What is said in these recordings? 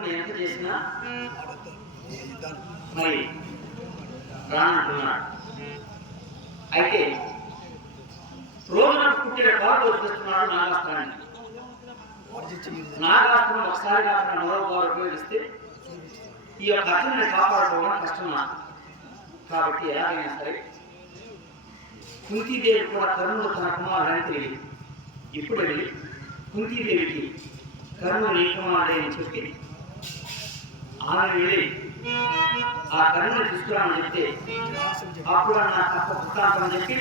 కర్మను ఎంత చేసినా మరి రానంటున్నాడు. అయితే రోజున పుట్టిన వాడు వదిలిస్తున్నాడు నాగాస్త్రాన్ని. నాగాస్త్రం ఒకసారి కాకుండా మరోసారి ఉపయోగిస్తే ఈ యొక్క అర్జునుని కాపాడుకోవడం కష్టం నాకు. కాబట్టి ఎలాగైనా సరే కుంతీదేవి కూడా కర్ణుడు తన కుమారుడని తెలియదు. ఇప్పుడు వెళ్ళి కుంతీదేవికి కర్ణుడు నీ కుమారుడే అని చెప్పి ఆమె వెళ్ళి ఆ కర్ణుని తీసుకురామని చెప్తే అప్పుడు నా తప్ప వృత్తాంతం చెప్పి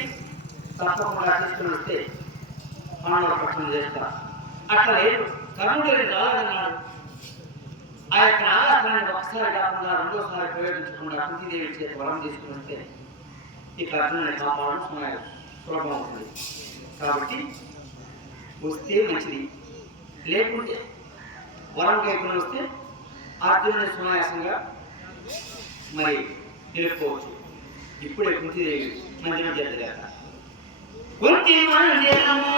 తప్పకుండా తీసుకుని వస్తే పాండవ పక్షం చేస్తారు. అట్లా లేదు, కర్ణుడు రాలేదన్నాడు. ఆ యొక్క నాగాస్త్రాన్ని ఒకసారి కాకుండా రెండోసారి ప్రయోగించకుండా కుంతీదేవి చేత వరం తీసుకుని వస్తే ఇక అర్జునుని కాపాడడం సులభం అవుతుంది. కాబట్టి వస్తే మంచిది, లేకుంటే వరం కైకొని వస్తే అర్జునుని సునాయాసంగా మరి తెలుపుకోవచ్చు. ఇప్పుడే కుంతీదేవి మందిరం చేద్దగాక కుంతి మందిరము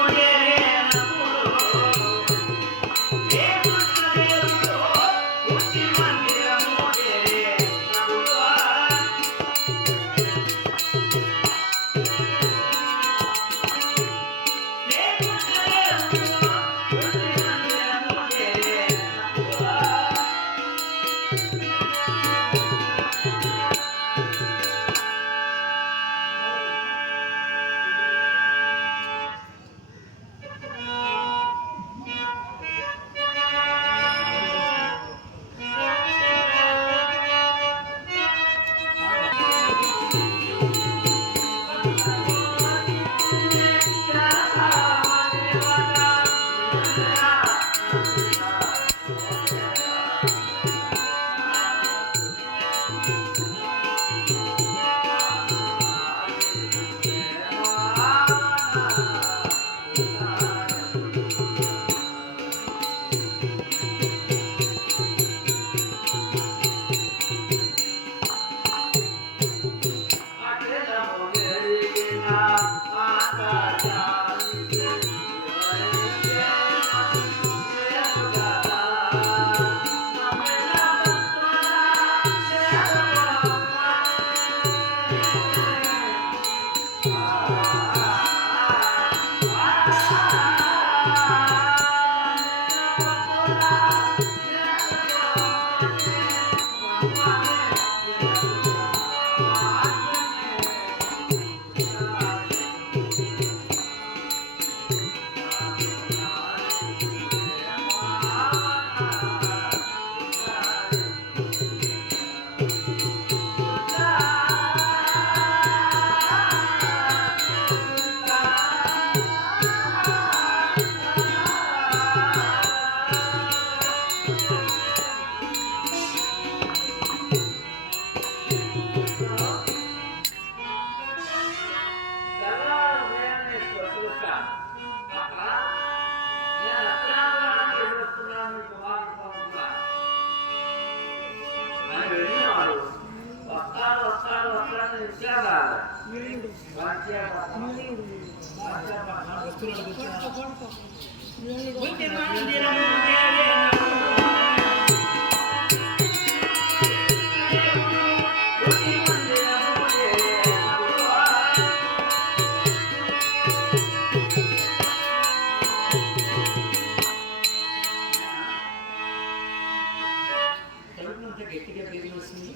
గట్టిగా పేరు వస్తుంది,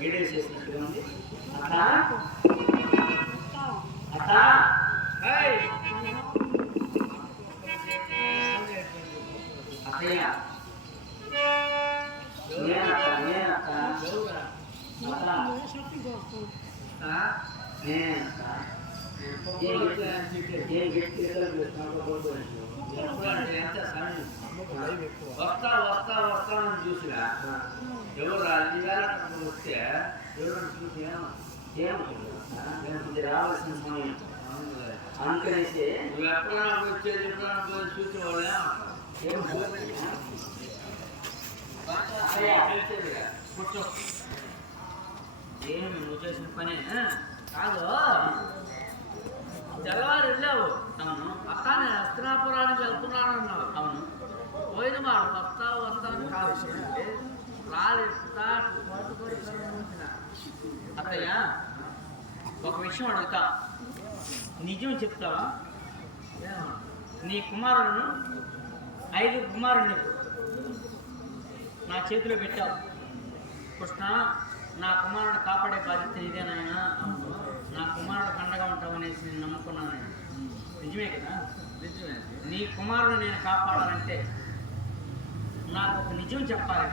గేడేసేసినట్టుగా ఉంది. వస్తా వస్తా వస్తా అని చూసినా ఎవరు వస్తే ఎవరు చూసి ఏమవుతుంది రావాల్సిన సమయం అందుకనేసి నువ్వు ఎప్పుడైనా వచ్చేది ఎప్పుడైనా చూసేవాళ్ళే ఏమి నువ్వు చేసిన పని కాదు. తెల్లవారు వెళ్ళావు, అవును. అక్క నేను హస్తినాపురానికి వెళ్తున్నాను అన్నావు, అవును. పోయిన మాట వస్తాను కాదు రాలేస్తా అత్తయ్య ఒక విషయం అడుగుతా, నిజం చెప్తావా? నీ కుమారులను 5 కుమారుని నా చేతిలో పెట్టావు. కృష్ణ, నా కుమారుడు కాపాడే బాధ్యత ఇదే నాయన, నా కుమారుడు పండగ ఉంటావు అనేసి నేను నమ్ముకున్నాను. నిజమే కదా? నిజమే. నీ కుమారుడు నేను కాపాడాలంటే నాకు ఒక నిజం చెప్పాలి.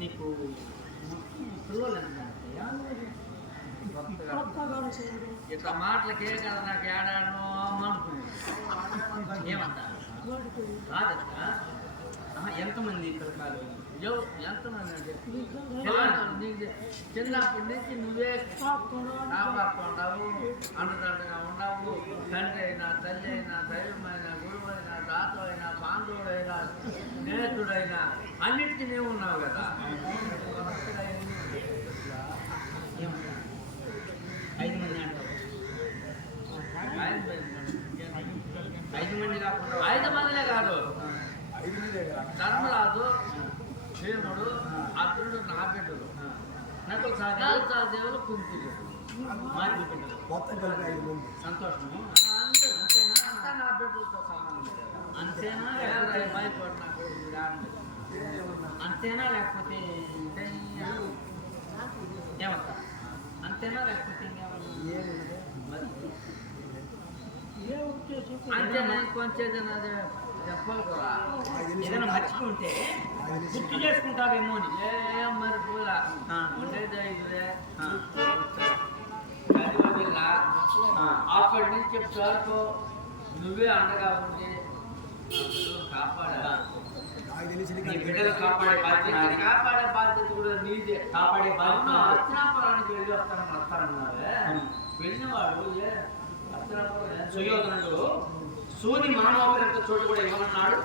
నీకు పిల్లలు ఇట్లా మాటలకే కదా నాకు ఏడాడను అనుకున్నాను. ఏమంటా రాదట? ఎంతమంది పిల్లకాయలు? ఎంతమంది అంటే చిన్నప్పటి నుంచి నువ్వే కాపాడుకుంటావు, అండదండగా ఉండవు. తండ్రి అయినా, తల్లి అయినా, దైవమైనా, గురువు అయినా, తాత అయినా, బాంధవుడైనా, స్నేహితుడైనా అన్నిటికీ నీవు ఉన్నావు కదా. 5 మంది అంటావు? 5 మంది కాకుండా 5 మందిలే కాదు, ధర్మరాజు, భీముడు, అర్జునుడు నా బిడ్డలు, నకుల సహదేవులు, కుంతిలు, మార్పు బిడ్డలు మొత్తం కలిపి 5 మంది. సంతోషము. అంతేనా? అంతా నా బిడ్డలతో సమానం. అంతేనా? అంతేనా లేకపోతే ఏమంటా? అంతేనా లేకపోతే అంతేనా? కొంచెం చెప్పాలి కదా. ఏదైనా మర్చిపోతే గుర్తు చేసుకుంటావేమో అని. ఏం మరి పూలా ఉండేది 5 అప్పటి నుంచి చెప్తారు నువ్వే అండగా ఉండి కాపాడా. నీ బిడ్డలు కాపాడే బాధ్యత నాది. కాపాడే బాధ్యత కూడా నీదే. కాపాడే బాధ్యత అర్చనాపురానికి వెళ్ళి వస్తానన్నారే, వెళ్ళినవాడు సుయోధనుడు సూది మానవపరంత చోటు కూడా ఇవ్వమన్నాడు.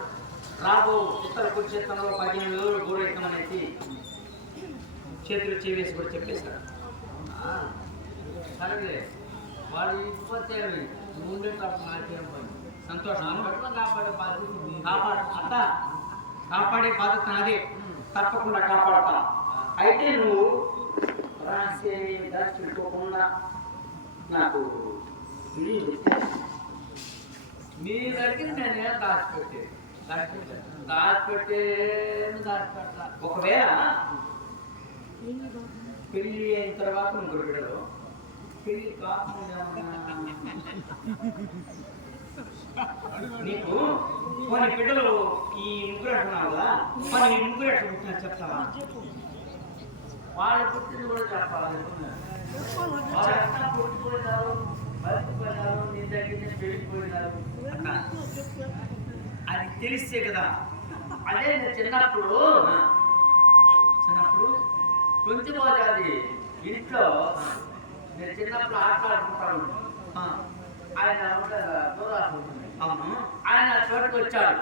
రాబో ఉత్తర కురుక్షేత్రంలో 15,000 గోరు ఎక్కమనేసి చేతులు చేవేసి కూడా చెప్పేశాడు. సరే వాడు ఇప్పతే నువ్వు ఉండేటప్పుడు నాకేం పని. సంతోషం. కాపాడే బాధ్యత అత్త కాపాడే బాధ్యత నాదే, తప్పకుండా కాపాడతా. అయితే నువ్వు రహస్యాన్ని దాచిపెట్టుకోకుండా నాకు మీ దగ్గర నేనే దాచిపెట్టే ఒకవేళ పెళ్లి అయిన తర్వాత ముగ్గురు బిడ్డలు, పెళ్లి కాకుండా నీకు కొన్ని బిడ్డలు ఈ ముగ్గురు అంటున్నావు కదా, మరి ఈ ముగ్గురు ఎట్లా పుట్టినా చెప్తావా? వాళ్ళ పుట్టిన కూడా చెప్పాలి. వాళ్ళు ఎట్లా పుట్టిపోయినారు, బతికిపోయినారు, నీ దగ్గర పెళ్ళిపోయినారు అది తెలిస్తే కదా. అదే నేను చిన్నప్పుడు కుంతిపోజాది ఇంట్లో నేను చిన్నప్పుడు ఆటలాడుకుంటాను. ఆయన దూరాలు అవును, ఆయన చోటుకు వచ్చాడు.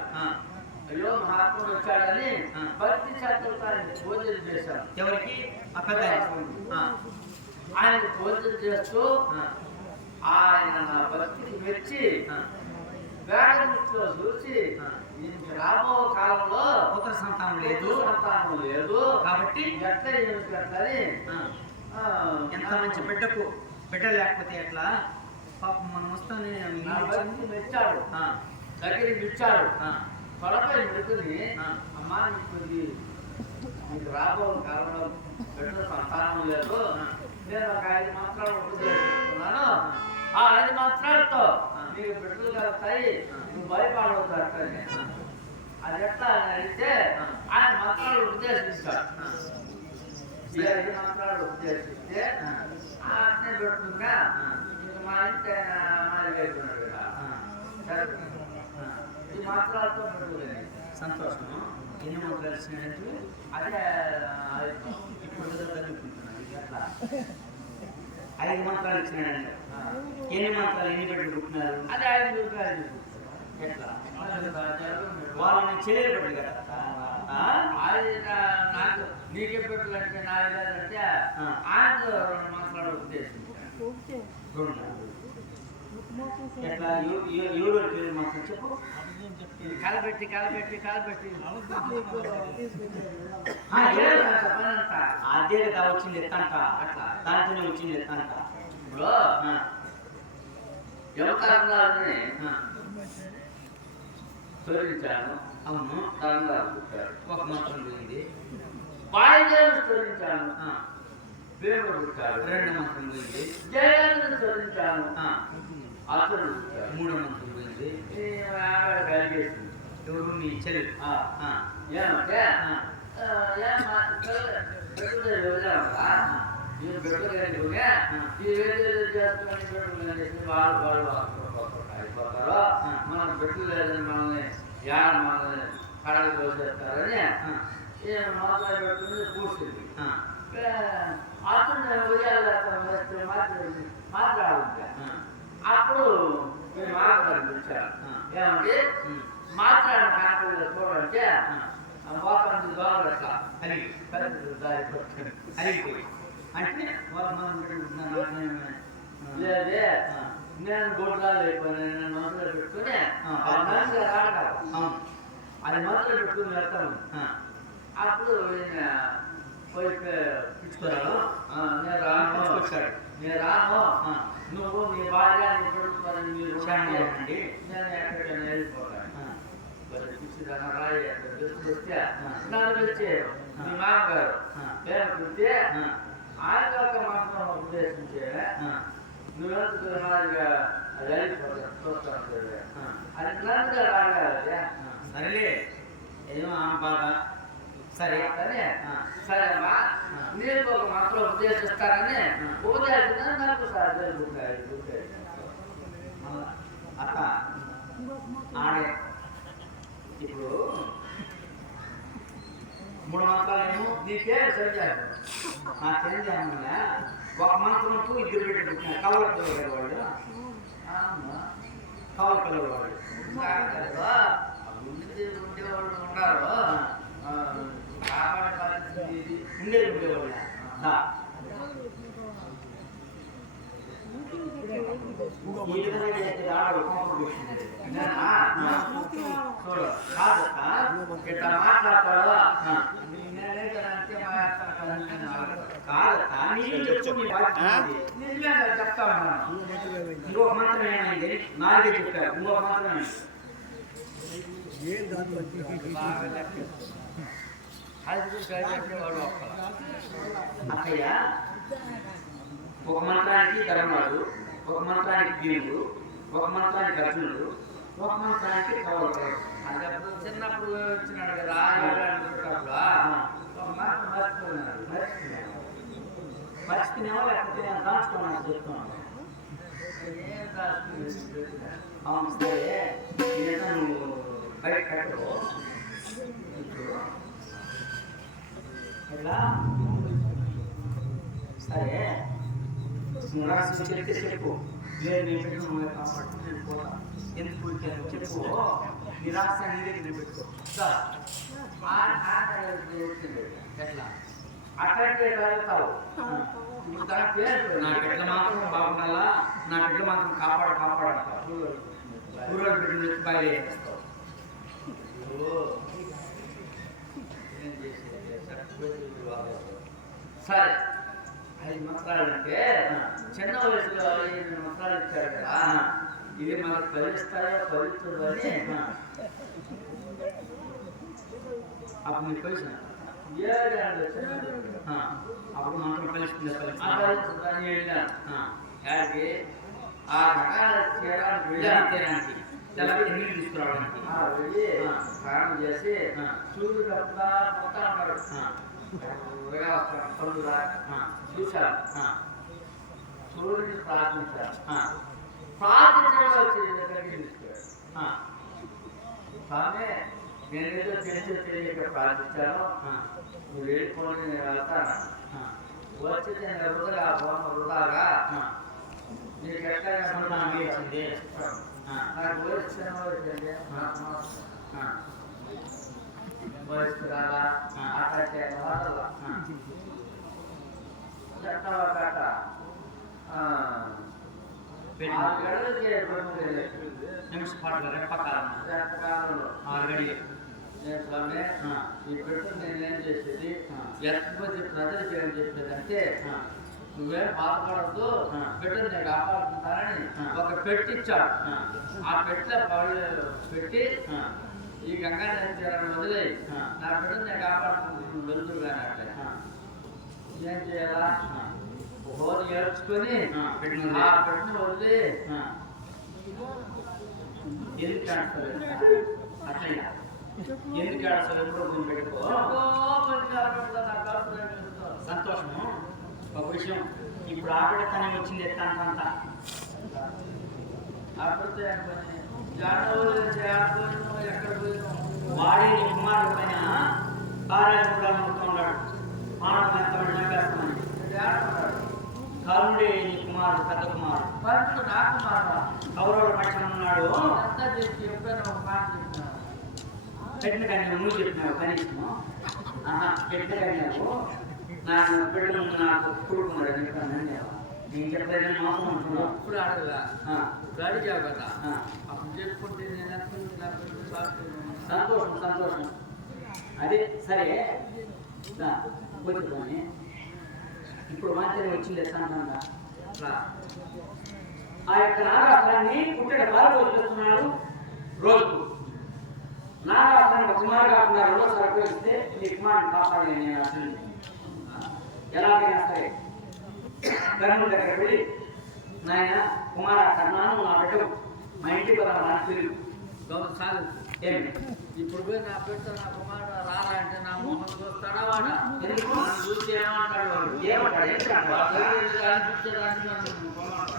అయ్యో మహాత్ముడు వచ్చాడని భక్తి శాస్త్రాన్ని పూజలు చేశాడు. ఎవరికి? ఆ పెద్ద ఆయన పూజలు చేస్తూ ఆయన నా భక్తికి మెచ్చి వేదములో చూసి రాబో కాలంలో పుత్ర సంతానం లేదు కాబట్టి ఎట్లా ఏమిటని ఎంత మంచి బిడ్డకు బిడ్డ లేకపోతే ఎట్లా? పాపం మనం వస్తానే మెచ్చాడు, దగ్గరికి ఇచ్చాడు. తొడపై పెడుతుంది, అమ్మా నీకు రాబో కాలంలో బిడ్డ సంతానం లేదు, నేను ఒక 5 మాత్రాలు ఉపదేశిస్తున్నాను. ఆ 5 మాత్రాలతో నీకు బిడ్డలు కలుగుతాయి, నువ్వు భయపడవద్దు. అట్లనే అది ఎట్లా అని అడిగితే ఆయన మాత్రాలు ఉపదేశిస్తాడు. ఈ 5 మాత్రాలు ఉపదేశిస్తే అట్నే పెడుతుందిగా. ఇంకా మా ఇంటి అయిపోయినాడు కదా, ఈ మాత్రాలతో పెడుతుంది. సంతోషం. ఎన్ని మంత్రాలు ఇచ్చినాయంటే అదే ఇప్పుడు చదువుకుంటున్నాను. ఎట్లా 5 మంత్రాలు ఇచ్చినాడంటే ఎన్ని మంత్రాలు ఎన్ని బిడ్డలు పుట్టినారు? అదే 5 రూపాయలు. ఎట్లా వాళ్ళని చేయబడి కదా. నాకు నీకే పెట్టాలంటే నా ఇదంటే ఆయన 2 మాత్రాలు ఉద్దేశించాను. ఎట్లా ఎవరు పేరు మాత్రం చెప్పు. కలబెట్టి కలబెట్టి కలబెట్టి అదే కదా వచ్చింది ఎత్తంట. అట్లా దాంట్లోనే వచ్చింది ఎత్తంట. ఇప్పుడు యువకాలని తొలగించాను. అవును, తరంగాలు పుట్టారు. ఒక మంత్రం పోయింది. వాయిద్యాన్ని తొలగించాను. వేముడు పుట్టాడు. రెండో మంత్రం పోయింది. జయాన్ని తొలగించాను. అతను పుట్టాడు. మూడో మంత్రం పోయింది. ఆవిడ కలిగేసింది. ఎవరు నీ చెల్లి? ఏమంటే అయిపోతారో మనం బిడ్డలు లేదని మనల్ని మనల్ని కడలు కోసేస్తారని మాట్లాడుతుంది కూర్చుంది. అతను మాట్లాడుంటా. అప్పుడు మేము మాట్లాడిపించారు. ఏమంటే మాట్లాడిన కాకుండా చూడంటే మోసం దోమలు ఎట్లా అని అయిపోయి అంటే లేదే నేను గొడ్లాలు అయిపోయినా నేను మనసులో పెట్టుకుని అది మనసులో పెట్టుకుని వెళ్తాను. అప్పుడు పోయి పిచ్చుకున్నాను. నేను రాను వచ్చాడు. నేను రాను, నువ్వు నీ భార్య నీ కొడుకుని మీరు చేయండి, నేను ఎక్కడికైనా వెళ్ళిపోతాను. వస్తే నన్ను వచ్చే మీ మామగారు పేరుకుంటే ఆయన ఒక మాత్రం ఉపదేశించే నువ్వెందుకు మాదిరిగా అది వెళ్ళిపోతాను చూస్తాను. అది నన్నుగా రాగాలి. సరేలే, ఏదో బాధ. సరే కానీ సరేమ్మా నేను ఒక మాత్రం ఉపదేశిస్తానని ఉపదేశించిన నాకు సార్ అక్క ఆడే ఇప్పుడు 3 మంత్రాలేమో నీకే సరిచేయాలి. తెలియజేయమన్నా. ఒక మంత్రంకు 2 బిడ్డలు కవల పిల్లలు వాళ్ళు కవల పిల్లలు వాళ్ళు ఉండేవాళ్ళు ఉన్నారు. ఉండేవాళ్ళ ఈ విధంగా చేస్తే ఆడ చూడు ఇట్లా మాట్లాడతాడు. చెప్తా ఉన్నాను. ఇంకొక మాత్రం ఏమైంది? 4 చెప్పారు. ఇంకొక మాత్రం అక్కయ్య ఒక మంత్రానికి ధర్మరాజు, ఒక మంత్రానికి భీముడు, ఒక మంత్రానికి అర్జునుడు, ఒక మంత్రానికి కౌరవుడు. అంటే చిన్నప్పుడు వచ్చినాడు కదా మర్చిపోయినా లేకపోతే దాచుకున్నాను చెప్తున్నాను. అవును సరే, ఇదేదో నువ్వు బయట పెట్టవు ఇలా సరే. రాసి చెప్తే చెప్పు. లేదు నేను పెట్టుకుని కాపాడు నేను పోతా. ఎందుకు పుట్టాను చెప్పు. నీ రాష్ట్ర నీ దగ్గర పెట్టుకో. ఎట్లా అట్లాంటి వెళ్తావు. నా బిడ్డ మాత్రం బాగుండాలా, నా బిడ్డ మాత్రం కాపాడంటావు. ఊరోళ్ళు బిడ్డ నుంచి బయలుదేరేస్తావు. సరే 5 మంత్రాలు అంటే చిన్న వయసులో 5 మంత్రాలు ఇచ్చారు కదా. ఇది మనకు ఫలిస్తాయో ఫలిస్తుందో అని అప్పుడు నీకు కలిసిన 7 ఏళ్ళు అప్పుడు మాత్రం కలిసింది. యాడికి ఆ రకాల తీరానికి తెల్లకి నీళ్ళు తీసుకురావడానికి వెళ్ళి స్నానం చేసి సూర్యుడు అట్లా మొత్తం ఉంటాడు. చూశాను, సూర్యుడిని ప్రార్థించాను. ప్రార్థించడంలో వచ్చి స్వామి నేనేదో తెలియక ప్రార్థించాను, నువ్వు వెళ్ళిపోయి నేను వెళ్తాను. వచ్చి నేను వృధాగా నీకు ఎక్కడ వచ్చింది. నాకు వయసు వచ్చింది. వయసు రాలా 6 గంటలకి నిమిష పాటలు రెప్పకాలంలో 6 గడియలు నేను స్వామి ఈ పెట్టు నేనేం చేసేది ఎంతమంది ప్రజలకి ఏం చెప్పేది అంటే నువ్వేం బాధపడద్దు పెట్టు నేను కాపాడుకుంటానని ఒక పెట్టి ఇచ్చాడు. ఆ పెట్టె పెట్టి ఈ గంగా నది తీరాన్ని వదిలే నా పెట్టు నేను కాపాడుకుంటున్నాను వెళ్తురు కానీ అట్లా ఏం చేయాలా హోరు ఏర్చుకొని ఆ పెట్టిన వదిలి ఎందుకు అట్లయ్యా ఎందుకు అసలు ఎప్పుడు పెట్టుకో సంతోషము. ఒక విషయం ఇప్పుడు ఆవిడతనే వచ్చింది ఎత్తానంత వాడే నీ కుమారుడు పైన కార్యాలు కూడా నమ్ముతున్నాడు. మానవ ఎంతమంది చంపేస్తామని కరుణుడే నీ కుమారుడు, పెద్ద కుమారుడు కౌరవుల పక్షం ఉన్నాడు. పెట్టిన కన్యను నువ్వు చెప్పినావు కనీసం పెట్టిన కన్యకు నా బిడ్డలు నాకు కూడుకున్నాడు నేను చెప్పలేదని మాత్రం అంటున్నావు. ఇప్పుడు అడగదా అడిగావు కదా అప్పుడు చెప్పుకుంటే సంతోషం సంతోషం. అదే సరే పోనీ ఇప్పుడు మాత్రమే వచ్చింది ఎత్తానంగా ఆ యొక్క నాగాస్త్రాన్ని పుట్టిన బాగా వదిలేస్తున్నాడు. రోజుకు నాగాస్త్రాన్ని ఒక కుమారు కాకుండా రెండోసారి ఉపయోగిస్తే నీ కుమారుని కాపాడని నేను అసలు ఎలాగైనా సరే కర్ణుడి దగ్గర వెళ్ళి నాయన కుమార కర్ణాను నా బిడ్డ మా ఇంటికి వల్ల నాకు తెలియదు సాగు ఏమి ఇప్పుడు పోయి నా బిడ్డ నా కుమారుడు రారా అంటే నా మొహం చూస్తాడా వాడా ఎందుకు చూసి ఏమంటాడు వాడు ఏమంటాడు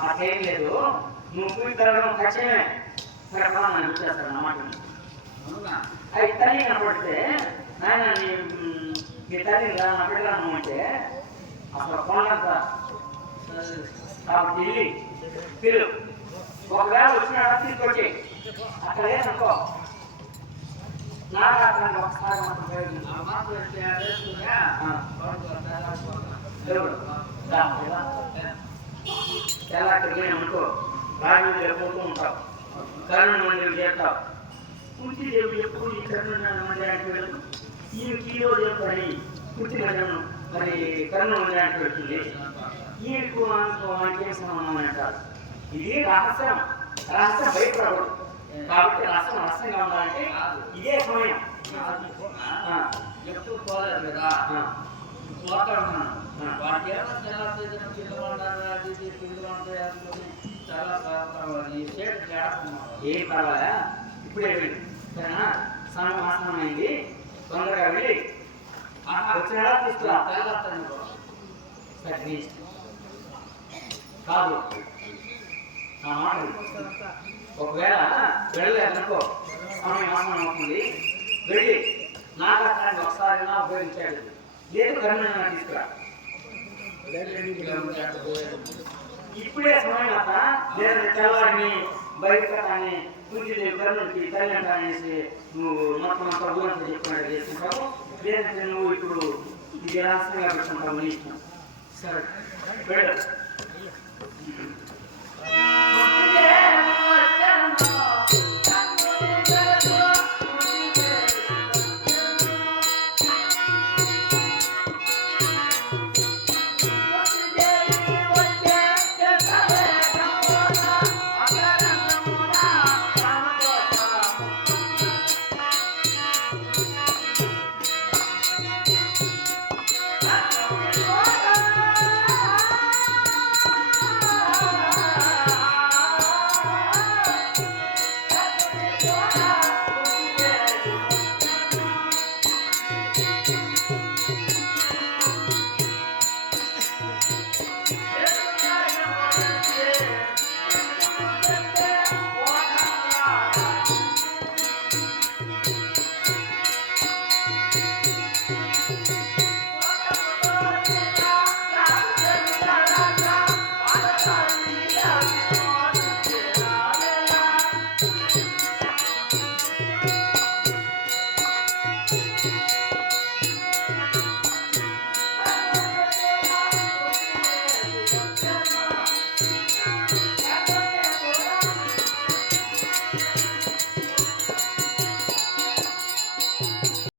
అదేం లేదు నువ్వు పూజ తిరగడం ఖచ్చితమే సరే పలానా చూసేస్తాడు అన్నమాట. అది తల్లి కనపడితే నాయన నీ తల్లి నా బిడ్డలను అంటే అసలు కొండంత కాబట్టి వెళ్ళి పిల్లు ఒకవేళ వచ్చిన తీసుకొచ్చి అక్కడ లేదనుకో నాకు అక్కడ ఒకసారి ఎలా అక్కడికి అనుకో రాజు వెళ్ళిపోతూ ఉంటావు కరుణ మందిరం చేస్తావు పూర్తిదేవి ఎప్పుడు ఈ కరుణ మందిరానికి వెళ్ళదు ఈ కీలో చెప్పని పూర్తి మందిరం మరి కరుణ మందిరానికి వెళ్తుంది ఈయనకు ఏం సంబంధం అంటారు. ఇది రహస్యం రహస్యం బయటపడకూడదు కాబట్టి రహస్యం రహస్యంగా ఉండాలంటే ఇదే సమయం. ఎప్పుడు పోలేదు కదా పోతాడు వాటికి ఏం పర్వాలా ఇప్పుడే వెళ్ళి సరేనా సమాసనం అయింది తొందరగా వెళ్ళి వచ్చినా తీసుకురా కాదు నా మాట ఒకవేళ వెళ్ళలేదనుకో సమయం ఆసనం అవుతుంది వెళ్ళి నాగాస్త్రాన్ని ఒకసారి ఉపయోగించాడు లేదు కరుణ తీసుకురా ఇప్పుడే సమయం అత లేదా తెల్లవారిని బయట కానీ పూజలు కరుణకి తల్లి అంట అనేసి నువ్వు మొత్తం అంతా ఊరంతా చెప్పుకున్నట్టు చేసుకుంటావు లేదంటే నువ్వు ఇప్పుడు ఇది రహస్యంగా పెట్టుకుంటావు నీ ఇష్టం. సరే వెళ్ళు.